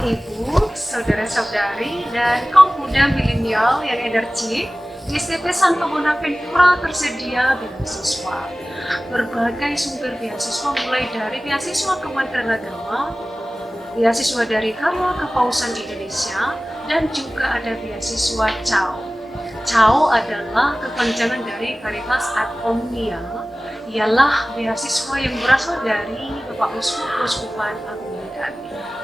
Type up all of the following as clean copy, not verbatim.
Bapak Ibu, saudara-saudari, dan kaum muda milenial yang energik, di STP Santo Bonaventura tersedia beasiswa. Berbagai sumber beasiswa mulai dari beasiswa Kementerian Agama, beasiswa dari Karya Kepausan Indonesia, dan juga ada beasiswa CAO. CAO adalah kepanjangan dari Caritas Ad Omnia, ialah beasiswa yang berasal dari Bapak Uskup-Uskupan Agung Medan.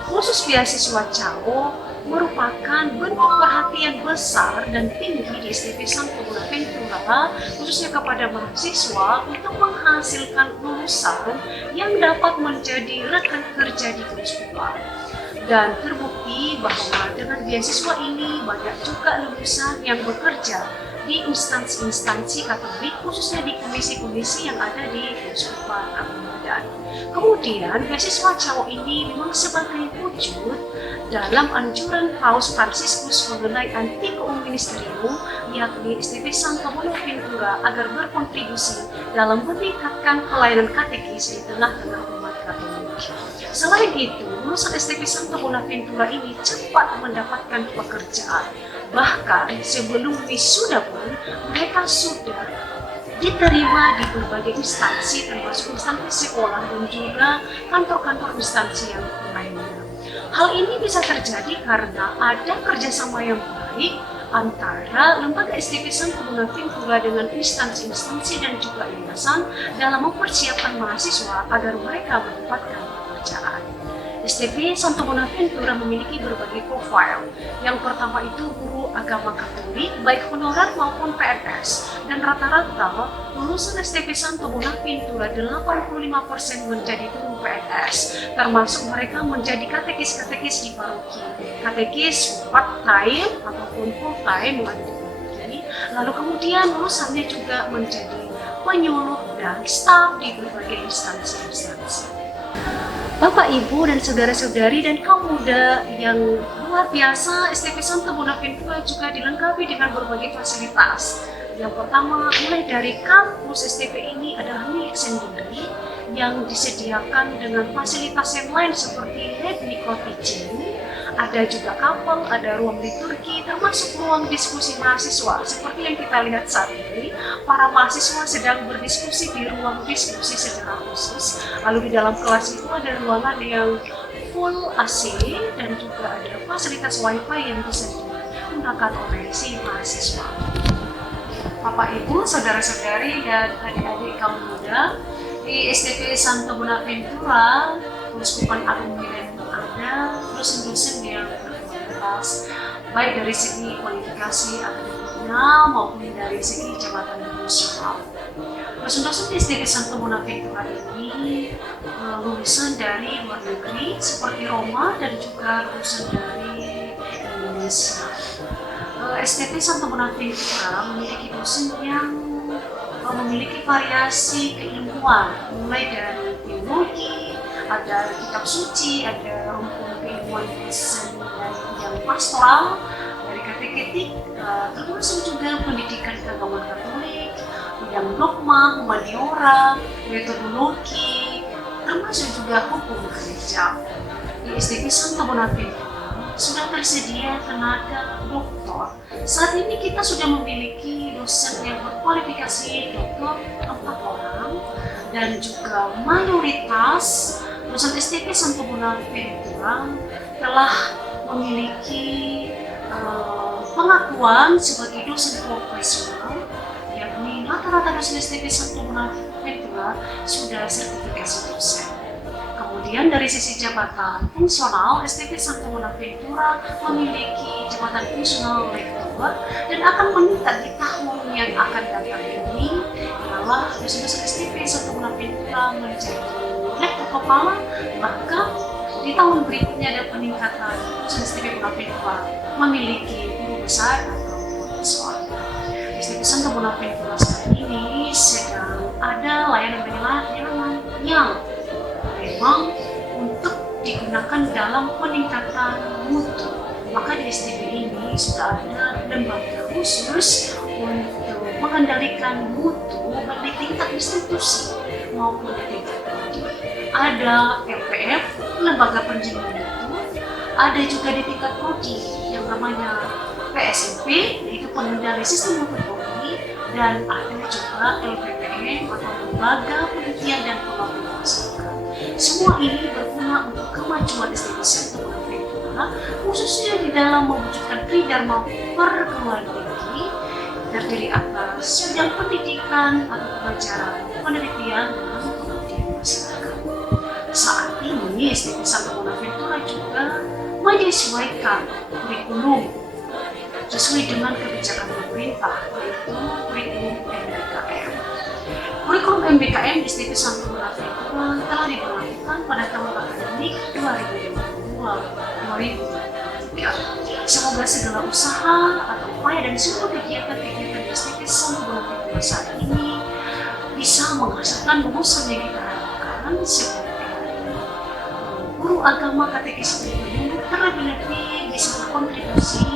Khusus beasiswa CAO merupakan bentuk perhatian besar dan tinggi di STP Santo Bonaventura, khususnya kepada mahasiswa untuk menghasilkan lulusan yang dapat menjadi rekan kerja di keuskupan. Dan terbukti bahwa dengan beasiswa ini banyak juga lulusan yang bekerja di instansi-instansi Katolik, khususnya di komisi-komisi yang ada di Keuskupan Agung Medan. Kemudian beasiswa CAO ini memang sebagai wujud dalam anjuran Paus Fransiskus mengenai Antiquum Ministerium, yakni STP Santo Bonaventura agar berkontribusi dalam meningkatkan pelayanan katekis di tengah-tengah umat Katolik. Selain itu, lulusan STP Santo Bonaventura ini cepat mendapatkan pekerjaan. Bahkan sebelum wisuda pun mereka sudah diterima di berbagai instansi, termasuk instansi sekolah dan juga kantor-kantor instansi yang lainnya. Hal ini bisa terjadi karena ada kerjasama yang baik antara lembaga STP Santo Bonaventura dengan instansi-instansi dan juga yayasan dalam mempersiapkan mahasiswa agar mereka mendapatkan pekerjaan. STP Santo Bonaventura memiliki berbagai profil. Yang pertama itu guru agama Katolik, baik honorer maupun PNS. Dan rata-rata lulusan STP Santo Bonaventura 85% menjadi guru PNS, termasuk mereka menjadi katekis-katekis di paroki. Katekis part-time ataupun full-time di paroki. Lalu kemudian lulusannya juga menjadi penyuluh dan staf di berbagai instansi-instansi. Bapak, Ibu, dan saudara-saudari dan kaum muda yang luar biasa, STP Santo Bonaventura juga dilengkapi dengan berbagai fasilitas. Yang pertama, mulai dari kampus STP ini adalah milik sendiri yang disediakan dengan fasilitas yang lain seperti technical teaching, ada juga kapal, ada ruang liturgi, termasuk ruang diskusi mahasiswa. Seperti yang kita lihat saat ini, para mahasiswa sedang berdiskusi di ruang diskusi secara khusus. Lalu di dalam kelas itu ada ruangan yang full AC dan juga ada fasilitas wifi yang bisa digunakan oleh si mahasiswa. Bapak, Ibu, saudara-saudari, dan adik-adik kaum muda, di STP Santo Bonaventura, Keuskupan Agung Medan ada dosen-dosen yang berkualitas, baik dari segi kualifikasi akademiknya maupun dari segi jabatan profesional. Dosen-dosen di STP Santo Bonaventura ini lulusan dari luar negeri seperti Roma dan juga lulusan dari Indonesia. STP Santo Bonaventura memiliki dosen yang memiliki variasi keilmuan, mulai dari teologi, ada kitab suci, ada rumpun keilmuan dosen dari bidang pastoral, dari kateketik, termasuk juga pendidikan keagamaan Katolik, bidang dogma, humaniora, metodologi, termasuk juga hukum gereja. Di STP Santo Bonaventura sudah tersedia tenaga doktor. Saat ini kita sudah memiliki dosen yang berkualifikasi doktor 4 orang, dan juga mayoritas dosen STP Santo Bonaventura telah memiliki pengakuan sebagai dosen profesional, yakni rata-rata dosen STP Santo Bonaventura sudah sertifikasi dosen. Kemudian dari sisi jabatan fungsional, STP Santo Bonaventura memiliki jabatan fungsional lektor dan akan meningkat di tahun yang akan datang ini, ialah dosen-dosen STP Santo Bonaventura menjadi lektor kepala, bahkan di tahun berikutnya ada peningkatan dosen STP Bonaventura memiliki guru besar atau profesor. STP Santo Bonaventura saat ini sedang ada layanan-layanan yang memang untuk digunakan dalam peningkatan mutu. Maka di STP ini sudah ada lembaga khusus untuk mengendalikan mutu baik di tingkat institusi maupun di tingkat pribadi. Ada LPF, Lembaga Penjimat Mutu, Ada juga di tingkat prodi yang namanya PSMP, yaitu pengendali sistem metodologi, dan ada juga LPPM atau Lembaga Penelitian dan Pengembangan Masyarakat. Semua ini berguna untuk kemajuan SDG Satu Ventura, khususnya di dalam mewujudkan Tridharma perguruan tinggi terdiri atas bidang pendidikan atau pelajaran, penelitian, dan pengabdian masyarakat. Saat ini SDG Satu Ventura juga menyesuaikan kurikulum sesuai dengan kebijakan pemerintah, yaitu kurikulum MBKM. Kurikulum MBKM SDG Satu Ventura telah diberlakukan pada tahun akademik 2022-2023. Semoga segala usaha atau upaya dan seluruh kegiatan-kegiatan SDG Satu Ventura saat ini bisa menghasilkan lulusan yang kita harapkan, seperti guru agama katekis itu terlebih-lebih bisa berkontribusi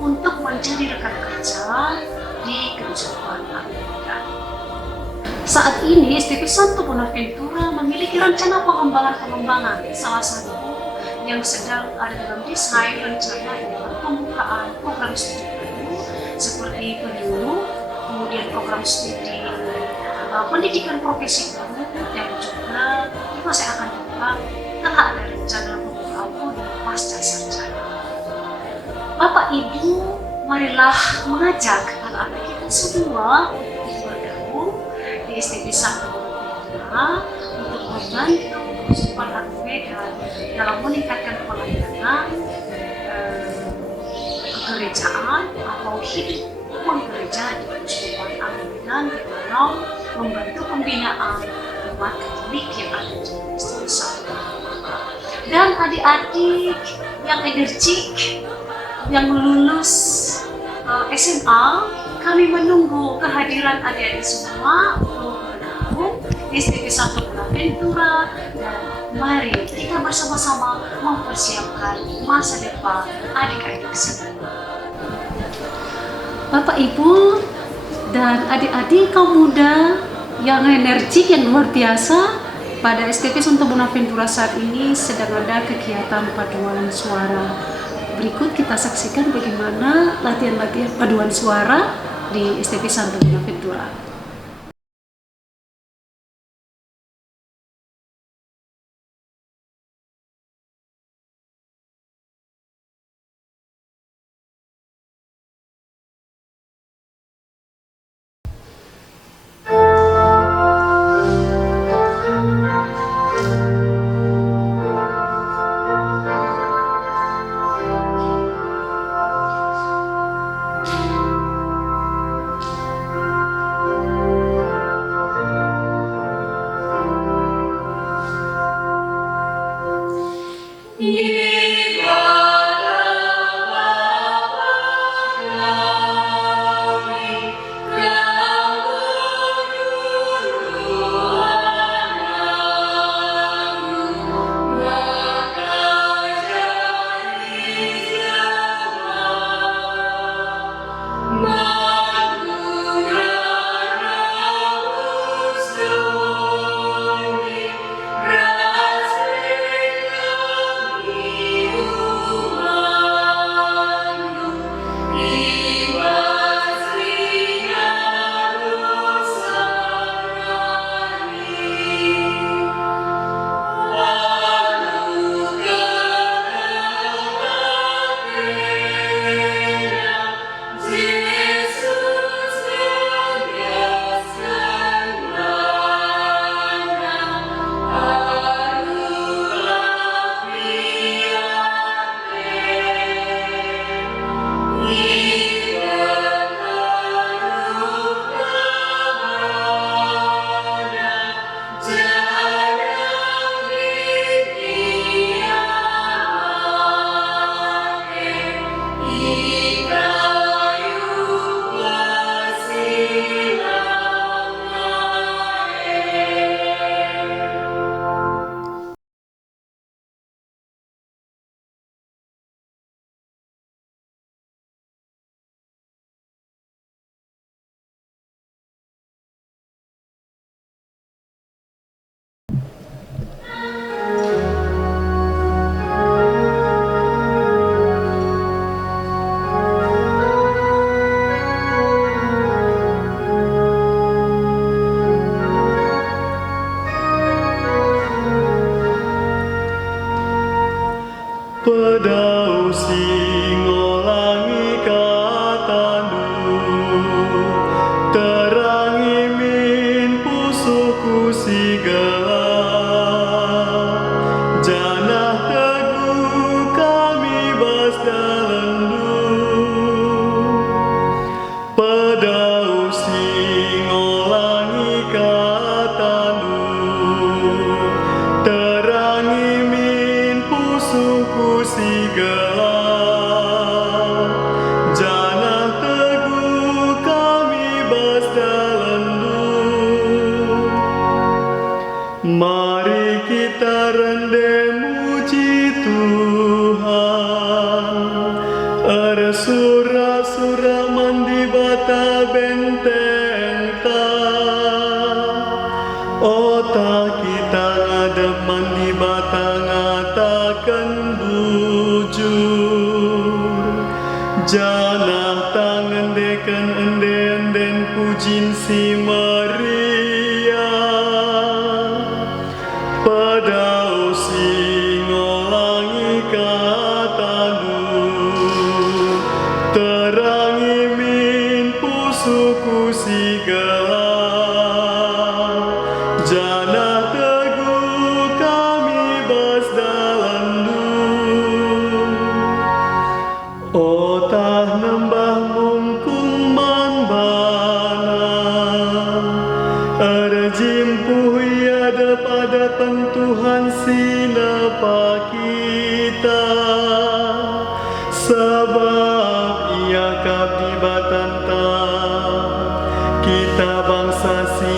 untuk menjadi rekan kerja di kejuruan Amerika. Saat ini SDG Santo Bonaventura memiliki rencana pengembangan, salah satu yang sedang ada dalam desain rencana adalah pembukaan program studi baru seperti penyuluh, kemudian program studi pendidikan profesi baru, dan juga di masa yang akan datang telah ada rencana pembukaan prodi pasca sarjana. Bapak Ibu, marilah mengajak anak-anak kita semua untuk bergabung di SDG Santo Bonaventura untuk membantu kehidupan anak muda dalam meningkatkan pelayanan kegerejaan atau hidup menggereja di kehidupan anak muda dalam membantu pembinaan umat Katolik yang ada di SDG Santo Bonaventura. Dan adik-adik yang energik yang lulus SMA, kami menunggu kehadiran adik-adik semua untuk bergabung di SDG Santo Bonaventura, dan mari kita bersama-sama mempersiapkan masa depan adik-adik semua. Bapak, Ibu, dan adik-adik kaum muda yang energik, yang luar biasa, pada SDG Santo Bonaventura saat ini sedang ada kegiatan paduan suara. Berikut kita saksikan bagaimana latihan-latihan paduan suara di SDG Santo Bonaventura. Pedau singolangi katandu, terangi min pusuku sigala. Janah teguh kami bas dalendu, pedau singolangi katandu, terangi min pusuku sigala. Janah teguh kami bas dalendu. Mari kita rende muji Tuhan, ada surah-surah mandi bata benteng ta. Otak kita ngadep mandi bata ngatakan bujur. Janah tangan dekan enden pujin si Maria. Pedau singolangi katandu, terangi min pusuku sigala. Janah teguh kami bas dalendu. Otah nembah mungkung manbana, ada jimpuh ada pada pentuhan sinapa kita. Sebab ia kabdi batanta, kita bangsa si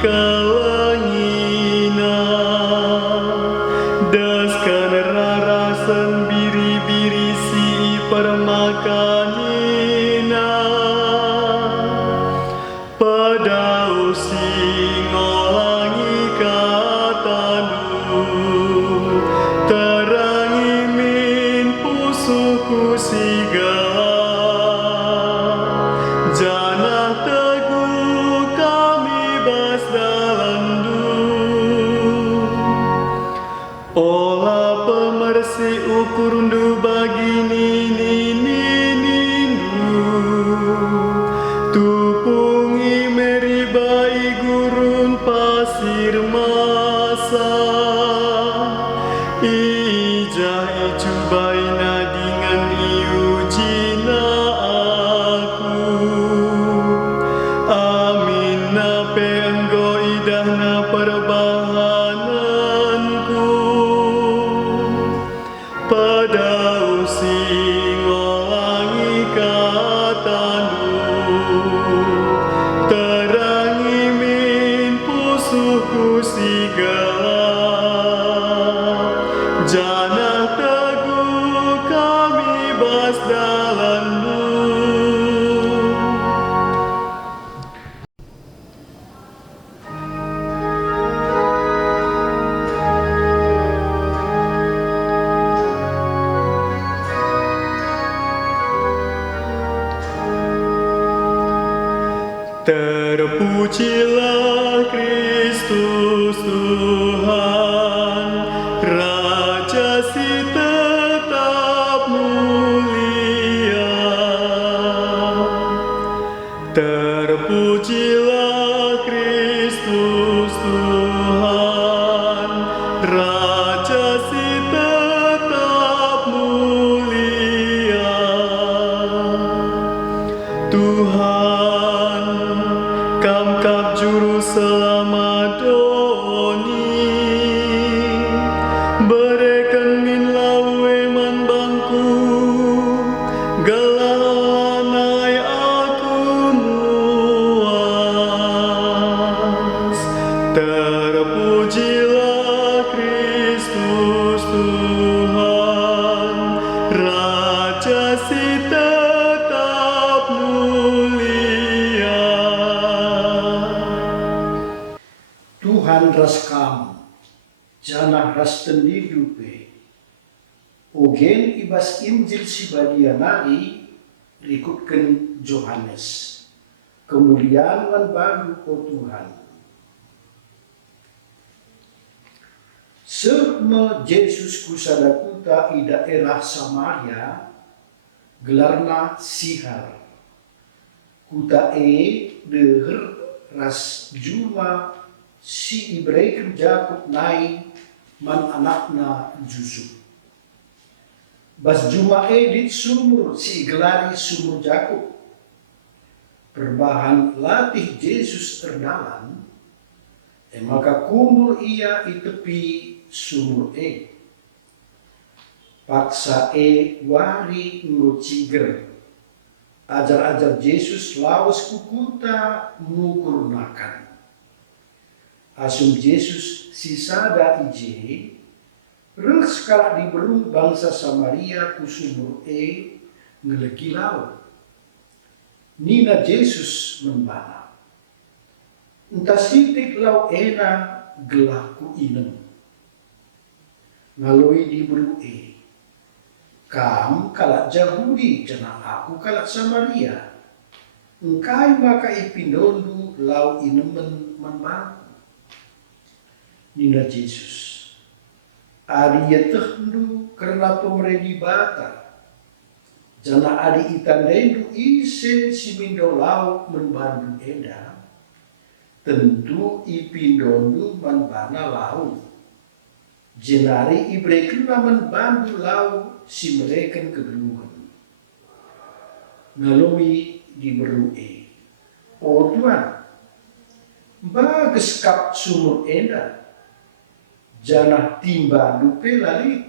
ikalangina. Deskan rarasan biri-biri si permakanina. Pedau singolangi katandu, terangi min pusuku sigala. Janah teguh kami bas dalendu. Olah pemersi ukurundu bagini nindu, tupungi meribai gurun pasir masa. Ijah icubai nadingan iujina aku. Amin nape enggo idahna perbahananku. Pedau singolangi katandu, terangi min pusuku sigala. Janah teguh kami bas dalendu. Terpujilah Kristus Tuhan, Raja si tetap mulia. Terpujilah Kristus Tuhan, Raja si tetap mulia. Tuhan kamkap juru selamat doni, bereken min lawe man bangku, galanai aku muas. Terpujilah Kristus Tuhan, Raja si tetap mulia. Tuhan ras kam, janah ras tendi dupe. Ogen ibas Injil si badia nai, rikutkan Yohanes. Kemuliaan lan baru o Tuhan. Selama Yesus kusada kuta i daerah Samaria, gelarna Sihar. Kuta deher ras juma si Ibrahim Jakub nai man anakna Yusuf. Bas juma dit sumur si gelari sumur Jakub. Perbahan latih Yesus terdalam, maka kumpul ia i tepi sumur paksa wari nggo ciger. Ajar-ajar Yesus lawas kukuta mengurnakan. Asum Yesus sisada ije, rus kala diberung bangsa Samaria ku sumur ngeleki laut. Nina Yesus membana. Entah sitik lau ena gelaku inem. Ngaloi diberung Kam kalak Yahudi jana aku kalak Samaria. Engkai maka ipindondu lau inemen manbaku. Nina Yesus. Adi yetehdu karena pemeredi bata. Jana adi itandendu isen simindo lau menbandu eda. Tentu ipindondu manbana lau. Jenari ibrekena menbandu lau si mereka kegeluhan. Ngalui diberu Oh Tuhan, bagus kap sumur enda. Janah timba dupe lali.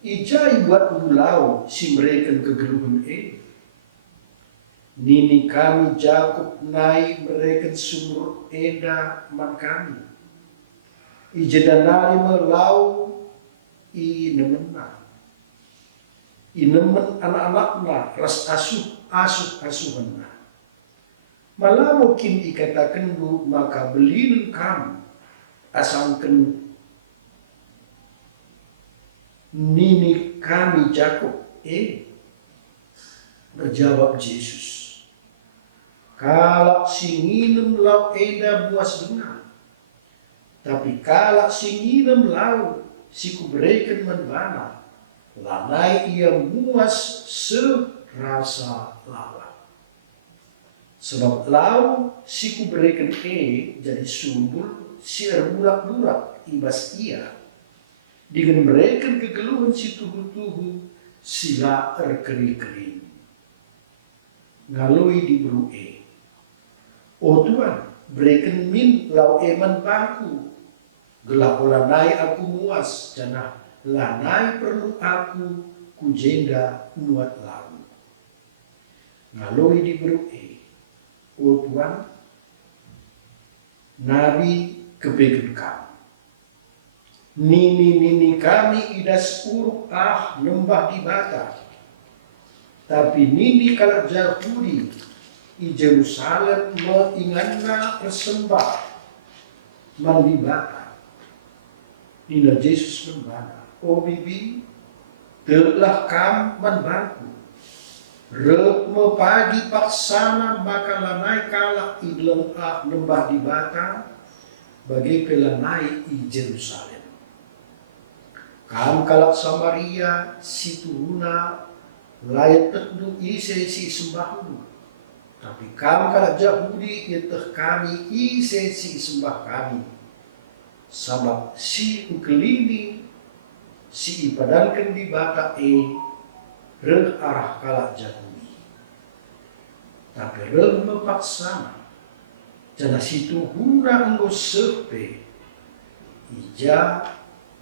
Ijai buat ulau si mereka kegeluhan Nini kami Jakub nai mereka sumur enda man kami. Ijedanari melau inemenna. Inemen anak-anakna ras asuhanna. Malah mungkin ikatakan du maka belin kamu asangken nini kami Jakub berjawab Yesus. Kalak singinem lau eda buas dengar. Tapi kalak singinem lau si kuberikan menbana, lanai ia muas serasa lawan. Sebab lau si kuberikan jadi sumber si erburak-burak ibas ia. Dengan mereka kegeluhan si tuhu-tuhu sila erkering-kering. Ngalui diberu Oh Tuhan, berikan min lau eman bangku. Gelap lanai aku muas, jana lanai perlu aku kujenda nuat lau. Ngalui diberu Oh Tuhan, Nabi kebegen kami. Nini kami idas uruk nembah di bata. Tapi nini kalak Yahudi i Jerusalem mengingatna persembah mandi bata. Nina Yesus membana. Oh bibi, telah kam manbanku. Rekme pagi paksana maka lanai kalak idleng nembah di bata bagi pelanai i Jerusalem. Kam kalak Samaria situhuna layak tekdu ise si sembahmu. Tapi kam kalak Yahudi yeteh kami ise si sembah kami. Sabab si ukelini si ipadankan di bata reh arah kalak Yahudi. Tapi reh mepaksana jana situ huna enggo sepe ija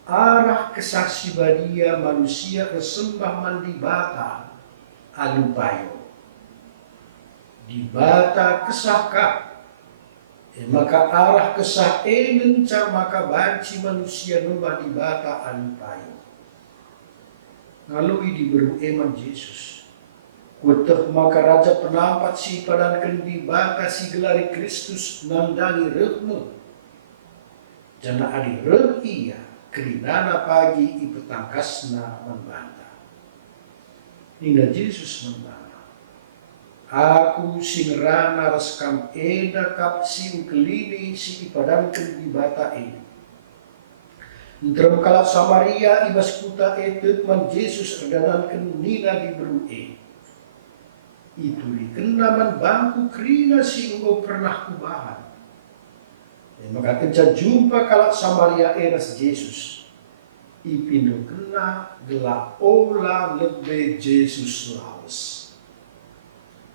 arah kesaksi badia manusia kesembah mandi bata alupayo. Di bata kesaka maka arah kesah menca maka banci manusia nembah di bata alupayo. Ngalui diberu eman Yesus. Kuteh maka raja penampat si padankan di bata si gelari Kristus nandani rehme. Jana adi reh iya kelinana pagi ipetangkasna membanta. Nina Yesus membanta. Aku sing rana raskam eda kap sing kelini si ipadankan di bata ini. Entrem kalak Samaria ibas kuta man Yesus erdanankan nina di berue. Itu dikenaman bangku kerina si engkau pernah kubahan. Maka kenca jumpa kalak Samaria eras Yesus. Ipindo kena gelak olah lebih Yesus lawas.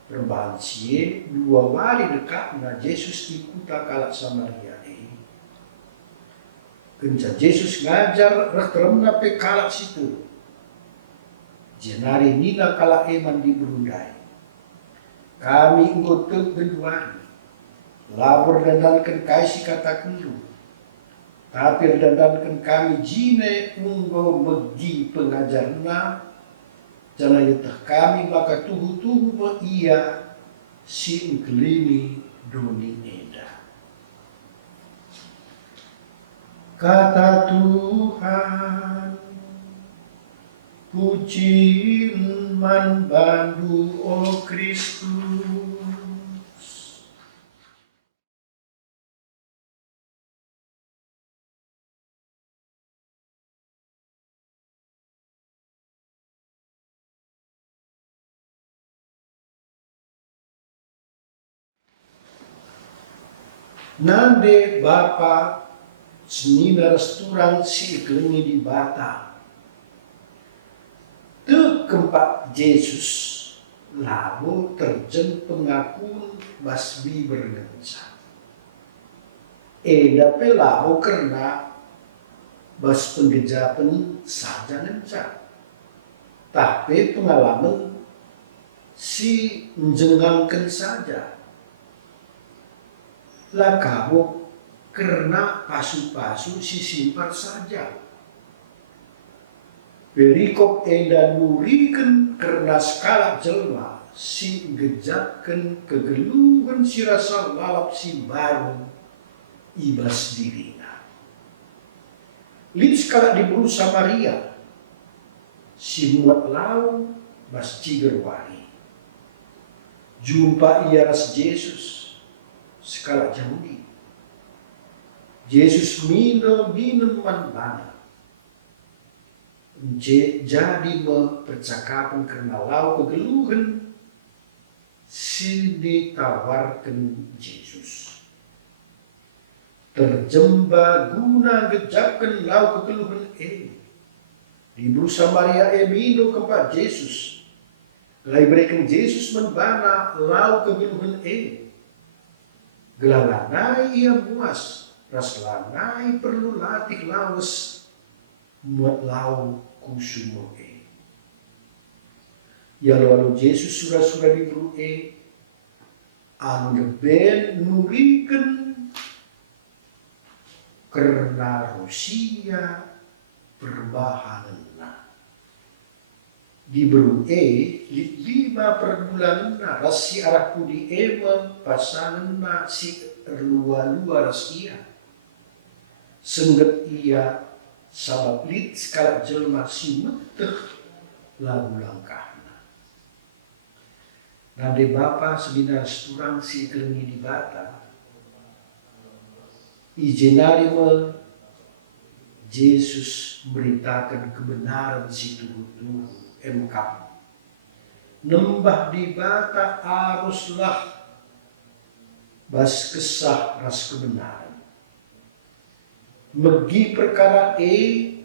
Perbahan sie dua wali dekat na Yesus di kuta kalak Samaria. Kenca Yesus ngajar rekteremna pe kalak situ. Jenari nina kalak eman di berundai. Kami engkau tergeduari. Labor dandankan kaisi kata kelu. Tapi dandankan kami jine engkau megi pengajarna. Jangan yutah kami maka tuhu-tuhu ma iya si engkelini doni eda. Kata Tuhan, puji man bandu o Kristus. Nande Bapa senina restoran si iklengi di bata. Te kempat Yesus lalu terjen pengakuan basbi berngensa. Dape lalu karena bas penggejapan saja ngensa. Tapi pengalaman si menjengangkan saja. Lah kabuk karena pasu-pasu si simpar saja. Perikop eda nurikan karena skala jelma si gejakan kegeluhan si rasa lalap si baru ibas dirina. Lid skala di buru Samaria si muat lau bas cigerwari. Jumpa ia ras Yesus skala Yahudi. Yesus minuman mana. Jadi percakapan karena lau kegeluhan si ditawarkan Yesus. Terjemba guna gejapkan lau kegeluhan di buru Samaria mino keempat Yesus. Lai berikan Yesus membana lau kegeluhan Gelalana ia muas. Raslanai perlu latih lawas muat lau kusumo Ya lalu Yesus surah-surah di buru anu ben nurikan karena Rusia perbahanna. Di buru 5 per bulan rasi arah pudi pasangan si erlua-lua rasia. Sengget ia sabab lid skala jelma si meteh lagu langkahna. Nade Bapa sebinar seturang si kelengi di bata. Ijenari Yesus memberitakan kebenaran si tubuh engkau. Nembah di bata aruslah bas kesah ras kebenaran. Megi perkara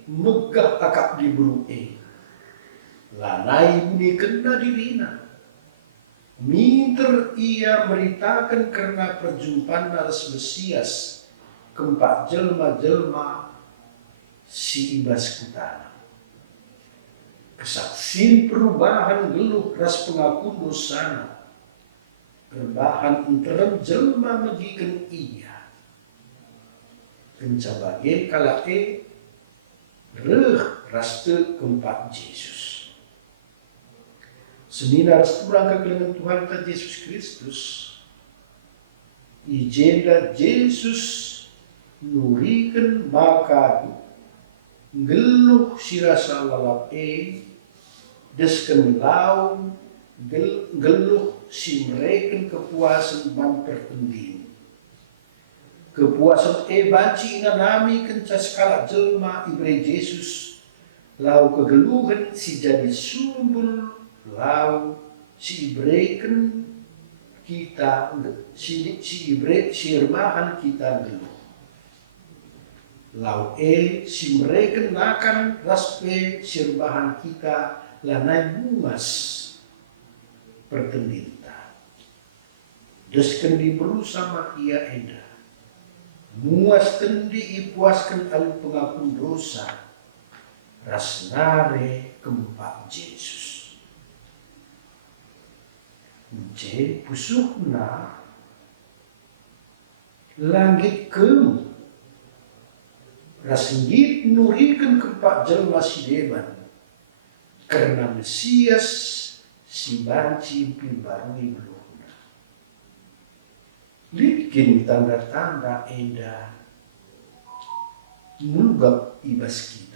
megah akak di buru Lanai buni kena dirina. Minter ia meritakan karena perjumpaan ras Mesias keempat jelma-jelma si ibas kutana. Kesaksin perubahan geluh ras pengakuan dosana. Perubahan interim jelma megikan ia. Kencabage kala reh raste keempat Yesus. Senina rasturang kegelengan Tuhan kita Yesus Kristus. Ijenda Yesus nurikan makadu geluh sirasa lalap desken lau geluh si mereken kepuasan ban pertendin. kepuasan banci ina nami kenca skala jelma ibre Yesus lau kegeluhan si jadi sumber lau si ibreken kita si ibre si irmahan kita geluh lau si mereka nakan raspe sirbahan kita lanai bungas pertendinta dus kendi berusaha ia eda muas kendi ipuaskan alu pengapun dosa rasnare kempak Yesus je pusuhna langit kem rasinggit nurikan kempak jelma si deban karena Mesias si banci pimbarui belumna likin tanda-tanda enda nunggap ibas kita